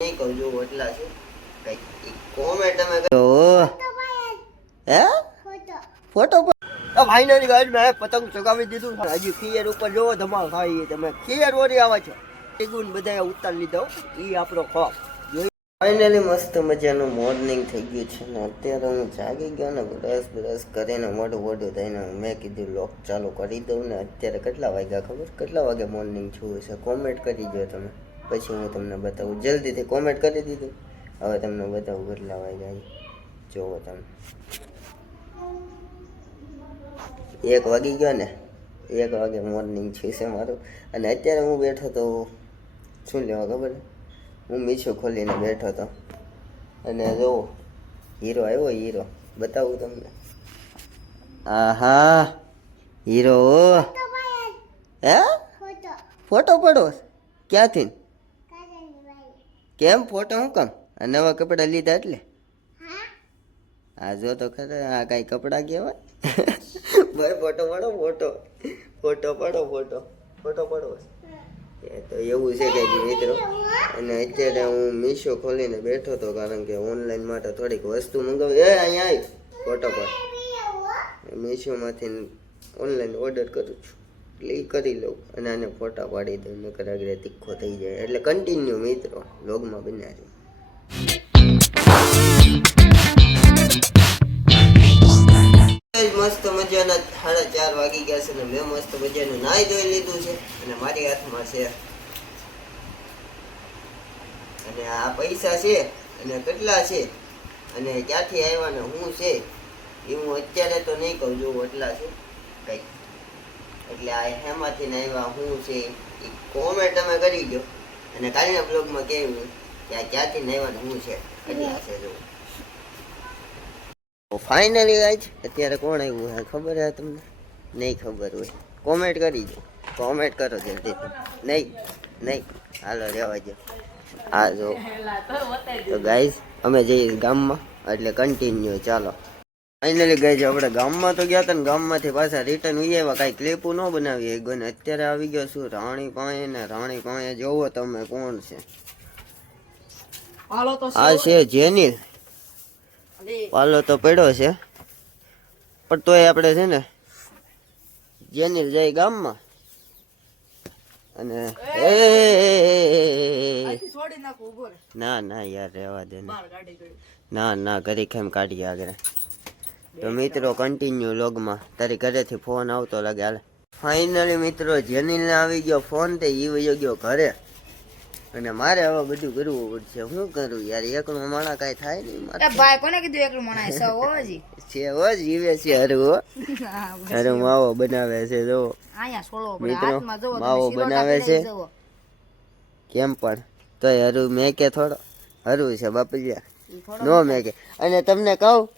નહીં કહું છું એટલા છે કઈ કોમેન્ટ તમે કરો હે ફોટો ફાઇનલી ગાઈડ મેં પતંગ ચગાવી દીધું હજી ખીયર ઉપર જોવો ધમાલ થાય તમે ખીયર ઓરી આવે છે ટીગુન બધા ઉતાર લીધો ઈ આપણો ખોફ ફાઇનલી મસ્ત મજાનું મોર્નિંગ થઈ ગયું છે ને અત્યારે હું જાગી ગયો ને બ્રશ કરીને મોઢું થઈને મેં કીધું લોક ચાલુ કરી દઉં ને અત્યારે કેટલા વાગ્યા ખબર કેટલા વાગે મોર્નિંગ છું છે કોમેન્ટ કરી દો તમે પછી હું તમને બતાવું જલ્દીથી કોમેન્ટ કરી દીધું હવે તમને બતાવું કેટલા વાગ્યા જોવો તમે 1 વાગી ગયો ને 1 વાગે મોર્નિંગ છે મારું અને અત્યારે હું બેઠો તો શું લેવા ખબર હું મીઠું ખોલીને બેઠો હતો અને જો હીરો આવ્યો હીરો બતાવું તમને આહા હીરો હે ફોટો પડો ક્યાંથી કેમ ફોટો હું કામ આ નવા કપડાં લીધા એટલે આ જો તો ખરે આ કઈ કપડાં કહેવાય ભાઈ ફોટો પાડો ફોટો પાડો એ તો એવું છે કંઈક મિત્રો અને અત્યારે હું મીશો ખોલીને બેઠો હતો કારણ કે ઓનલાઈન માટે થોડીક વસ્તુ મંગાવી અહીંયા આવી ફોટો પર મીશોમાંથી ઓનલાઈન ઓર્ડર કરું છું એટલે એ કરી લઉં અને આને ફોટા પાડી દઉં નકર આગળ તીખો થઈ જાય એટલે કન્ટિન્યુ મિત્રો વ્લોગમાં બન્યા છે મસ્ત મજાના 4:30 વાગી ગયા છે ને મેં મસ્ત મજાનું નાઈ ધોઈ લીધું છે અને મારી હાથમાં છે અને આ પૈસા છે અને કેટલા છે અને ક્યાંથી આવ્યા ને શું છે એ હું અત્યારે તો નહીં કહું છું એટલા છે કંઈક એટલે આ હેમાંથી આવ્યા શું છે એ કોમેન્ટ તમે કરી દો અને કાલના બ્લોગમાં કહેવું કે આ ક્યાંથી આવ્યા ને શું છે એટલા છે જો ફાઇનલી ગાઈઝ અત્યારે કોણ આવ્યું હે ખબર હે તમને નહીં ખબર હોય કોમેન્ટ કરી દો કોમેન્ટ કરો જલ્દી નહીં હાલો રહેવા દો હા જો તો ગાઈઝ અમે જઈએ ગામમાં એટલે કન્ટિન્યુ ચાલો ફાઇનલી ગાઈઝ આપણે ગામમાં તો ગયા હતા ને ગામમાંથી પાછા રિટર્ન આવ્યા કાંઈ ક્લિપો ન બનાવી ગયો ને અત્યારે આવી ગયો શું રાણી પાસે જોવો તમે કોણ છે આ છે જેનિલ પાલો તો પડ્યો છે પણ તોય આપણે છે ને જેનિલ જાય ગામમાં અને ના યાર રહેવા દે ના ઘરે કેમ કાઢીએ આગળ તો મિત્રો કન્ટિન્યુ લોગમાં તારી ઘરેથી ફોન આવતો લાગે હાલે ફાઇનલી મિત્રો જેનિલને આવી ગયો ફોન તે ઈ વયો ગયો ઘરે અને મારે હવે બધું કરવું પડશે શું કરું યાર એકલું માણા કાંઈ થાય નહીં મારે ભાઈ કોને કીધું એકલું માણા છે હોજી છે હો જીવે છે હરુ માવો બનાવે છે જો આયા સોળો પડે મિત્રો હાથમાં જોવો માવો બનાવે છે કેમ પણ તોય હરુ મેકે થોડો હરુ છે બાપલિયા નો મેકે અને તમને કહું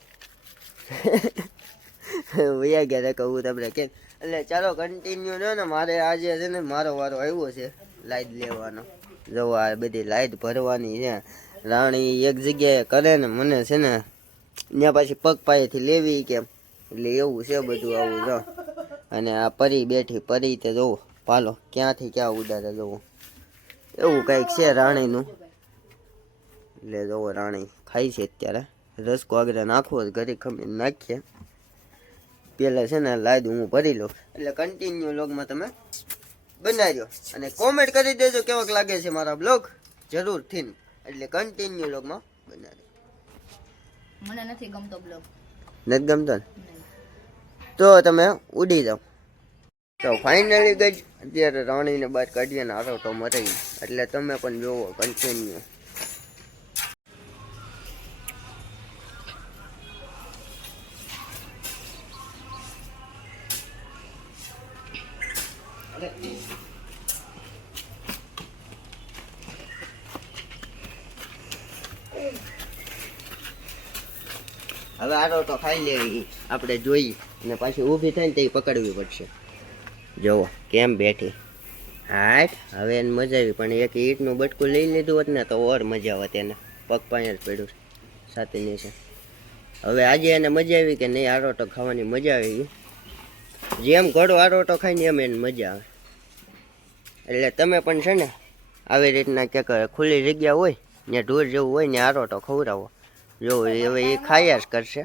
વયા ગયા કહું તમને કેમ એટલે ચાલો કન્ટિન્યુ રહ્યો ને મારે આજે છે ને મારો વારો આવ્યો છે લાઈટ લેવાનો જો આ બધી લાઈટ ભરવાની છે રાણી એક જગ્યાએ કરે ને મને છે ને ત્યાં પાછી પગ પાયેથી લેવી કેમ એટલે એવું છે બધું આવું જો અને આ પરી બેઠી પરી તે જોવો પાલો ક્યાંથી ક્યાં ઉડાડે જોવો એવું કંઈક છે રાણીનું એટલે જોવો રાણી ખાઈ છે અત્યારે રસકો આગળ નાખવો ઘરે ખમીને નાખીએ પેલા છે ને લાઈટ હું ભરી લઉં એટલે કન્ટિન્યુ લોગમાં તમે બનાવ્યો અને કોમેન્ટ કરી દેજો કેવાક લાગે છે મારા બ્લોગ જરૂરથી એટલે કન્ટિન્યુ લોગમાં બનાવ્યો મને નથી ગમતો બ્લોગ નથી ગમતો ને તો તમે ઉડી જાઓ તો ફાઇનલી ગઈ અત્યારે રાણીને બહાર કાઢીએ ને આરો તો મરે એટલે તમે પણ જોવો કન્ટિન્યુ હવે આરો તો ખાઈ લેવી આપણે જોઈ અને પાછી ઊભી થાય ને તે પકડવી પડશે જોવો કેમ બેઠી હાટ હવે એને મજા આવી પણ એક ઈંટનું બટકું લઈ લીધું હોત ને તો ઓર મજા આવત એને પગ પાણી જ પડ્યું સાથે નહીં છે હવે આજે એને મજા આવી કે નહીં આરોટો ખાવાની મજા આવી જેમ ઘડો આરોટો ખાઈને એમ એને મજા આવે એટલે તમે પણ છે ને આવી રીતના ક્યાંક ખુલ્લી જગ્યા હોય ત્યાં ઢોર જેવું હોય ને આરોટો ખવડાવો જો હવે એ ખાયા જ કરશે.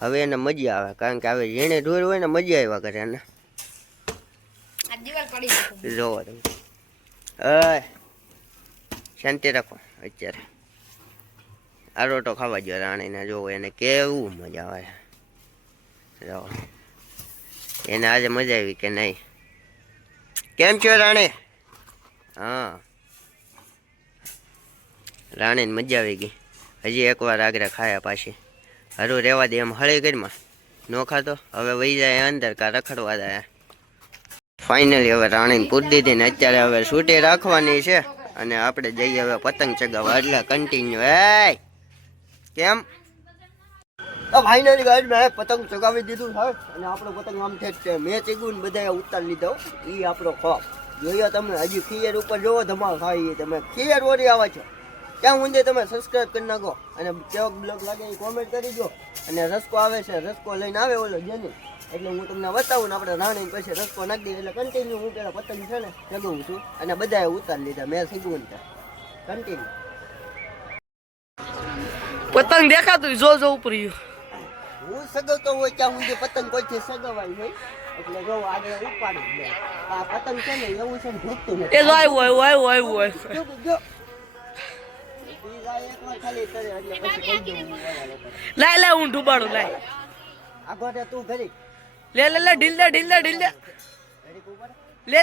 હવે એને મજા આવે કારણ કે હવે જેણે ઢોર હોય ને મજા આવ્યા કરે એને. આ દિવાલ પડી ગઈ. જોવો તમે અય શાંતિ રાખો. અત્યારે આરોટો ખાવા ગયો રાણીને. જોવો એને કેવું મજા આવે. જો એને આજે મજા આવી કે નહીં? કેમ છો રાણી? હા રાણીને મજા આવી ગઈ. હજી એકવાર આગ્રા ખાયા પાછી. હરું રહેવા દે એમ હળી ઘરમાં ન ખાતો. હવે વહી જાય અંદર કા રખડવા જાય. ફાઇનલી હવે રાણીને પૂરી દીધી ને અત્યારે હવે છૂટી રાખવાની છે અને આપણે જઈએ હવે પતંગ ચગાવવા. એટલે કન્ટિન્યુ. એ કેમ ફાઇનલી ગાઈડ મેં પતંગ ચગાવી દીધું છે અને આપણો પતંગ આમ છે મેં ચીગું ને બધા ઉતારી લીધો. એ આપણો ખોફ જોયો તમે. હજી ખીયર ઉપર જોવો ધમાલ થાય. તમે ખીયર ઓરી આવા છો ક્યાં ઊંધે તમે સબસ્ક્રાઈબ કરી નાખો અને કેવો બ્લોગ લાગે એ કોમેન્ટ કરી દો. અને રસકો આવે છે, રસકો લઈને આવે ઓલો જેની, એટલે હું તમને બતાવું ને આપણે રાણી પછી રસકો નાખી દઈએ. એટલે કન્ટિન્યુ હું પેલા પતંગ છે ને ચગાવું છું અને બધાએ ઉતારી લીધા. મેં શીખવું ને કન્ટિન્યુ પતંગ દેખાતું જો જો ઉપર હું સગવતો હોય ત્યાં સુધી પતંગ કોઈથી સગવાય નહીં. એટલે જો આગળ ઉપાડી લે. આ પતંગ છે ને એવું છે ને ભૂખતું નથી. એ જો આવ્યું જો એકવાર ખાલી કરે એટલે પછી કહી દઉં હું વાળા લોકો. લાય હું ડૂબાડું લાય આગળ તું ઘરી લે ઢીલ દે ઘરી ઉપર લે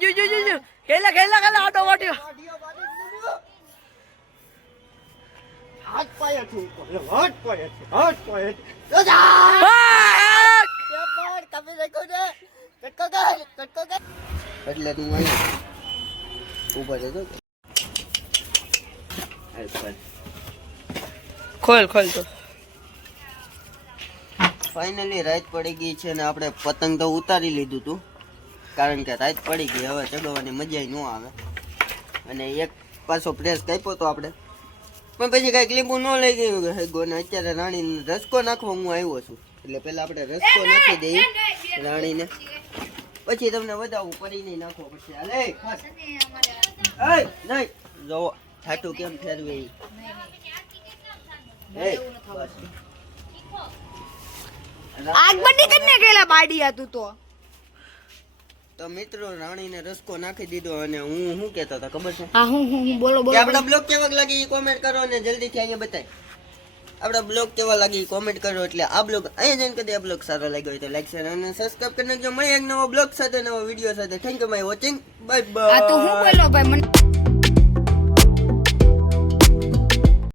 જો ખેલા આટો વાટ્યો હાથ પાયા છું હાથ પાયા એટલે તું ઉપર જજો. ખોલ તો ફાઇનલી રાત પડી ગઈ છે ને આપણે પતંગ તો ઉતારી લીધું હતું કારણ કે રાત પડી ગઈ. હવે ચગાવવાની મજા ન આવે અને એક પાછો પ્રેસ કાપ્યો તો આપણે પણ પછી કાંઈક લીંબુ ન લઈ ગયું ને અત્યારે રાણીને રસકો નાખવા હું આવ્યો છું. એટલે પહેલાં આપણે રસકો નાખી દઈએ રાણીને પછી તમને બતાવું. પડી નહીં નાખવો પછી હાલે નહીં જોવો છાટું કેમ ફેરવે. આગ બની કરીને ગયેલા બાડિયા તું તો મિત્રો રાણીને રસકો નાખી દીધો અને હું શું કહેતો હતો ખબર છે? હા હું બોલો કે આપણા બ્લોગ કેવા લાગે એ કોમેન્ટ કરો અને જલ્દીથી અહીંયા બતાય. આપણા બ્લોગ કેવા લાગે એ કોમેન્ટ કરો. એટલે આ બ્લોગ અહીંયા જઈને કદી આ બ્લોગ સારો લાગ્યો હોય તો લાઈક શેર અને સબસ્ક્રાઇબ કરી નાખજો. મળીએ એક નવો બ્લોગ સાથે, નવો વિડીયો સાથે. Thank you my watching. Bye bye. આ તો હું બોલો ભાઈ મને